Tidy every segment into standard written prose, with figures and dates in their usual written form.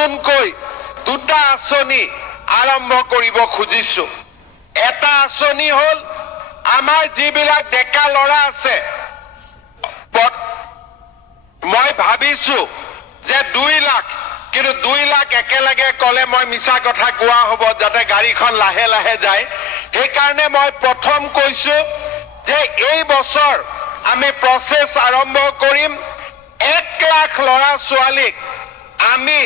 নতুনকৈ দুটা আঁচনি আৰম্ভ কৰিব খুজিছো। এটা আঁচনি হ'ল আমাৰ যিবিলাক ডেকা ল'ৰা আছে, মই ভাবিছো যে 2 লাখ, কিন্তু 2 লাখ একেলগে কলে মই মিছা কথা কোৱা হ'ব, যাতে গাড়ীখন লাহে লাহে যায়। সেইকাৰণে মই প্ৰথম কৈছো যে এই বছৰ আমি প্ৰচেছ আৰম্ভ কৰিম। 1 লাখ ল'ৰা ছোৱালীক আমি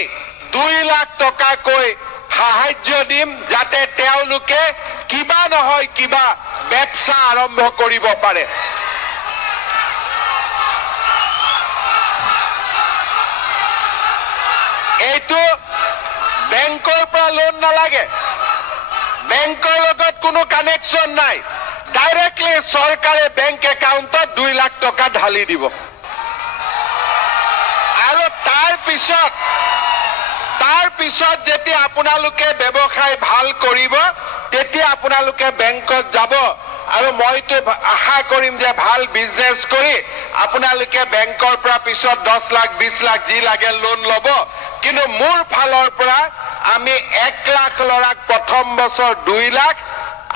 2 লাখ টকাকৈ সাহায্য দিম, যাতে তেওঁলোকে কিবা নহয় কিবা ব্যৱস্থা আৰম্ভ কৰিব পাৰে। এইটো বেংকৰ পৰা লোন নালাগে, বেংকৰ লগত কোনো কানেকশ্যন নাই, ডাইৰেক্টলি চৰকাৰে বেংক একাউণ্টত 2 লাখ টকা ঢালি দিব। আৰু তাৰ পিছত যেতিয়া আপোনালোকে ব্যৱসায় ভাল কৰিব, তেতিয়া আপোনালোকে বেংকত যাব, আৰু মইতো আশা কৰিম যে ভাল বিজনেছ কৰি আপোনালোকে বেংকৰ পৰা পিছত 10 লাখ 20 লাখ যি লাগে লোন ল'ব। কিন্তু মোৰ ফালৰ পৰা আমি 1 লাখ ল'ৰাক প্ৰথম বছৰ 2 লাখ,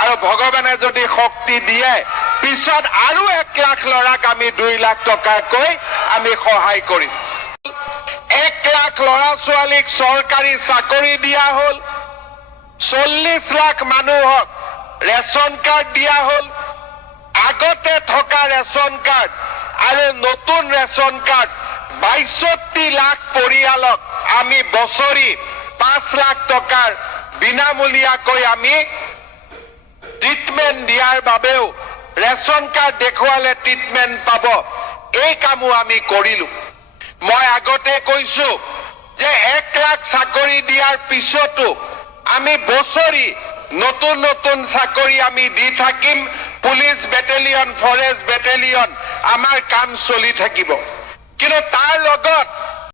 আৰু ভগৱানে যদি শক্তি দিয়ে পিছত আৰু 1 লাখ ল'ৰাক আমি 2 লাখ টকাকৈ আমি সহায় কৰিম। 1 লাখ ল'ৰা ছোৱালীক চৰকাৰী চাকৰি দিয়া হ'ল, 40 লাখ মানুহক ৰেচন কাৰ্ড দিয়া হ'ল। আগতে থকা ৰেচন কাৰ্ড আৰু নতুন ৰেচন কাৰ্ড 62 লাখ পৰিয়ালক আমি বছৰি 5 লাখ টকাৰ বিনামূলীয়াকৈ আমি ট্ৰিটমেণ্ট দিয়াৰ বাবেও ৰেচন কাৰ্ড দেখুৱালে ট্ৰিটমেণ্ট পাব। এই কামো আমি কৰিলো। মই আগতে কৈছো যে 1 লাখ চাকৰি দিয়াৰ পিছতো আমি বছৰি নতুন নতুন চাকৰি আমি দি থাকিম। পুলিচ বেটেলিয়ন, ফৰেষ্ট বেটেলিয়ন আমাৰ কাম চলি থাকিব। কিন্তু তাৰ লগত